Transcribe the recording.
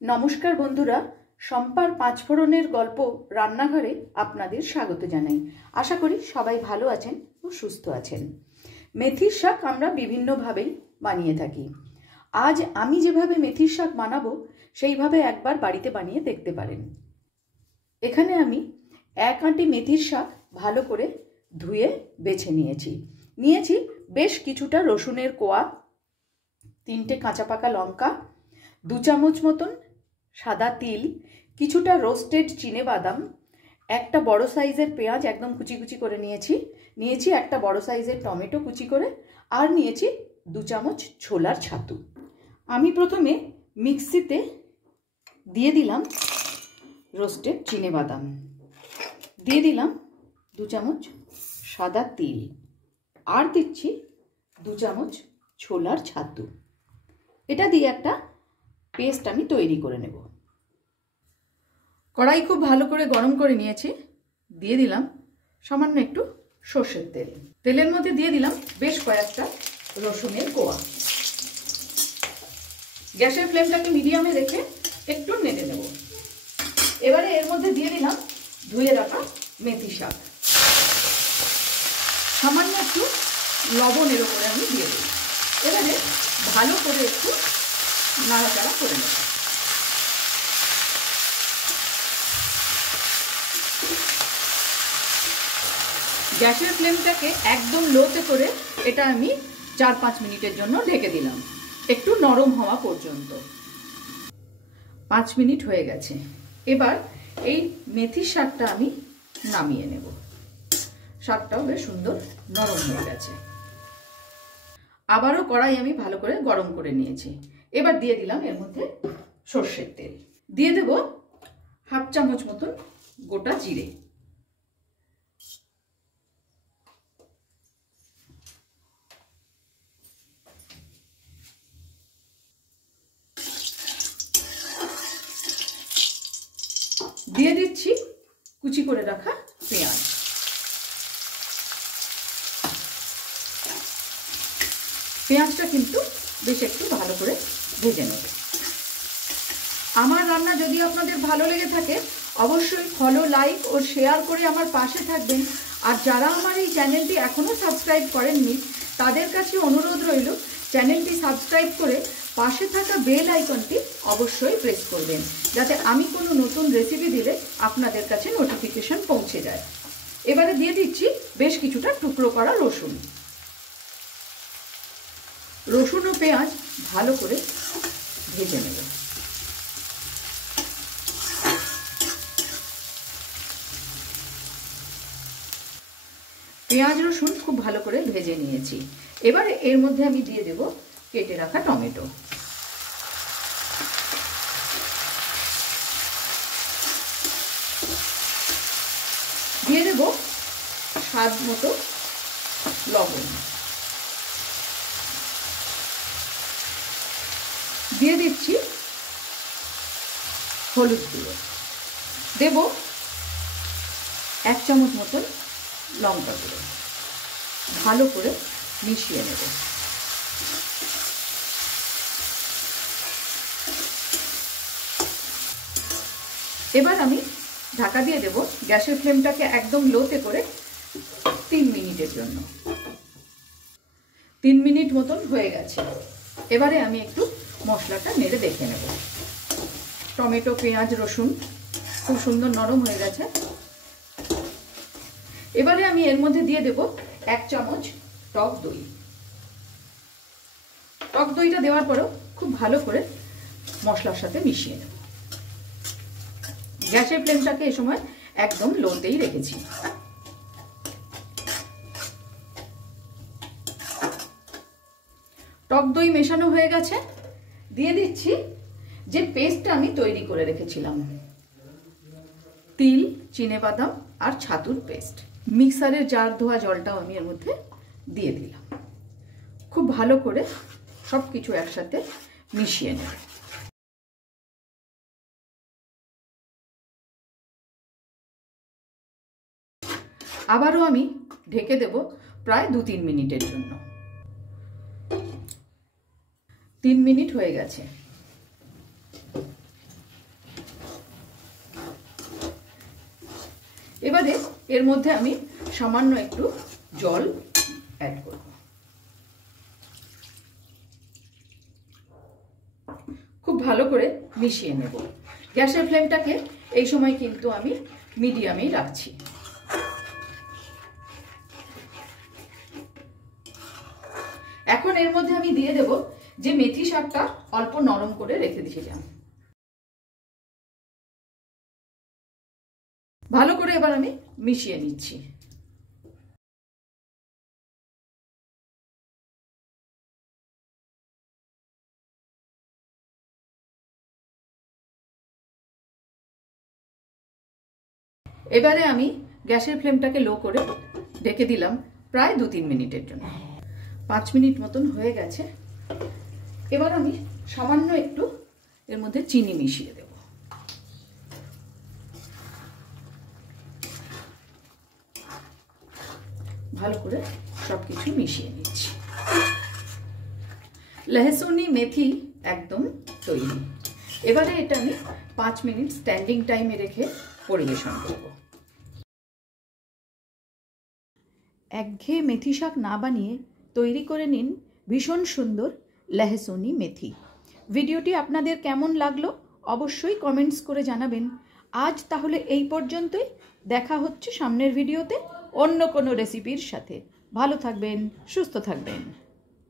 নমস্কার বন্ধুরা, শম্পার পাঁচফোড়নের গল্প রান্নাঘরে আপনাদের স্বাগত জানাই। আশা করি সবাই ভালো আছেন ও সুস্থ আছেন। মেথির শাক আমরা বিভিন্নভাবেই বানিয়ে থাকি। আজ আমি যেভাবে মেথির শাক বানাবো সেইভাবে একবার বাড়িতে বানিয়ে দেখতে পারেন। এখানে আমি 1 আঁটি মেথির শাক ভালো করে ধুয়ে বেছে নিয়েছি বেশ কিছুটা রসুনের কোয়া, 3টে কাঁচা পাকা লঙ্কা, 2 চামচ মতন সাদা তিল, কিছুটা রোস্টেড চিনেবাদাম, একটা বড় সাইজের পেঁয়াজ একদম কুচি কুচি করে নিয়েছি একটা বড় সাইজের টমেটো কুচি করে, আর নিয়েছি 2 চামচ ছোলার ছাতু। আমি প্রথমে মিক্সিতে দিয়ে দিলাম রোস্টেড চিনেবাদাম, দিয়ে দিলাম 2 চামচ সাদা তিল, আর দিচ্ছি 2 চামচ ছোলার ছাতু। এটা দিয়ে একটা পেস্ট আমি তৈরি করে নেব। কড়াই খুব ভালো করে গরম করে নিয়েছি, দিয়ে দিলাম সামান্য একটু সর্ষের তেল। তেলের মধ্যে দিয়ে দিলাম বেশ কয়েকটা রসুনের কোয়া। গ্যাসের ফ্লেমটাকে মিডিয়ামে রেখে একটু নেড়ে নেব। এবারে এর মধ্যে দিয়ে দিলাম ধুয়ে রাখা মেথি শাক, সামান্য একটু লবণের ওপরে আমি দিয়ে দিই। এবারে ভালো করে একটু নাড়াচাড়া করে নেব। গ্যাসের ফ্লেমটাকে একদম লোতে করে এটা আমি 4-5 মিনিটের জন্য ঢেকে দিলাম, একটু নরম হওয়া পর্যন্ত। 5 মিনিট হয়ে গেছে। এবার এই মেথির শাকটা আমি নামিয়ে নেব। শাকটাও বেশ সুন্দর নরম হয়ে গেছে। আবারও কড়াই আমি ভালো করে গরম করে নিয়েছি। এবার দিয়ে দিলাম এর মধ্যে সর্ষের তেল, দিয়ে দেব 1/2 চামচ মতন গোটা জিরে, দিয়ে দিচ্ছি কুচি করে রাখা পেঁয়াজ, পেঁয়াজটা কিন্তু বেশ একটু ভালো করে ভেজে নেব। আমার রান্না যদি আপনাদের ভালো লেগে থাকে অবশ্যই ফলো, লাইক ও শেয়ার করে আমার পাশে থাকবেন। আর যারা আমার এই চ্যানেলটি এখনও সাবস্ক্রাইব করেননি তাদের কাছে অনুরোধ রইল চ্যানেলটি সাবস্ক্রাইব করে পাশে থাকা বেল আইকনটি অবশ্যই প্রেস করবেন, যাতে আমি কোনো নতুন রেসিপি দিলে আপনাদের কাছে নোটিফিকেশন পৌঁছে যায়। এবারে দিয়ে দিচ্ছি বেশ কিছুটা টুকরো করা রসুন। রসুন ও পেঁয়াজ ভালো করে ভেজে নেব। পেঁয়াজ রসুন খুব ভালো করে ভেজে নিয়েছি। এবারে এর মধ্যে আমি দিয়ে দেব কেটে রাখা টমেটো, দিয়ে দেব স্বাদ মতো লবণ, দিয়ে দিচ্ছি হলুদ গুঁড়ো, দেব 1 চামচ মতন লঙ্কা গুঁড়ো, ভালো করে মিশিয়ে নেব। এবার আমি ঢাকা দিয়ে দেব গ্যাসের ফ্লেমটাকে একদম লোতে করে 3 মিনিটের জন্য। 3 মিনিট মতন হয়ে গেছে। এবারে আমি একটু মশলাটা নেড়ে দেখে নেব। টমেটো, পেঁয়াজ, রসুন খুব সুন্দর নরম হয়ে গেছে। এবারে আমি এর মধ্যে দিয়ে দেব 1 চামচ টক দই। টক দইটা দেওয়ার পরেও খুব ভালো করে মশলার সাথে মিশিয়ে নেব। গ্যাসের ফ্লেমটাকে এই সময় একদম লোতেই রেখেছি। টক দই মেশানো হয়ে গেছে। দিয়ে দিচ্ছি যে পেস্টটা আমি তৈরি করে রেখেছিলাম, তিল, চিনেবাদাম আর ছাতুর পেস্ট। মিক্সারের জার ধোয়া জলটাও আমি এর মধ্যে দিয়ে দিলাম। খুব ভালো করে সব কিছু একসাথে মিশিয়ে নেব। আবারও আমি ঢেকে দেব প্রায় 2-3 মিনিটের জন্য। 3 মিনিট হয়ে গেছে। এবারে এর মধ্যে আমি সামান্য একটু জল অ্যাড করব। খুব ভালো করে মিশিয়ে নেব। গ্যাসের ফ্লেমটাকে এই সময় কিন্তু আমি মিডিয়ামেই রাখছি। এখন এর মধ্যে আমি দিয়ে দেব যে মেথি শাকটা অল্প নরম করে রেখে দিয়েছিলাম। ভালো করে এবার আমি মিশিয়ে নিচ্ছি। এবারে আমি গ্যাসের ফ্লেমটাকে লো করে ঢেকে দিলাম প্রায় 2-3 মিনিটের জন্য। 5 মিনিট মতন হয়ে গেছে। এবার আমি সামান্য একটু এর মধ্যে চিনি মিশিয়ে দেব। ভালো করে সবকিছু মিশিয়ে নিচ্ছি। লহসুনি মেথি একদম তৈরি। এবারে এটা আমি 5 মিনিট স্ট্যান্ডিং টাইমে রেখে পরিবেশন করব। একঘেয়ে মেথি শাক না বানিয়ে তৈরি করে নিন ভীষণ সুন্দর লহসুনি মেথি। ভিডিওটি আপনাদের কেমন লাগলো অবশ্যই কমেন্টস করে জানাবেন। আজ তাহলে এই পর্যন্তই। দেখা হচ্ছে সামনের ভিডিওতে অন্য কোনো রেসিপির সাথে। ভালো থাকবেন, সুস্থ থাকবেন।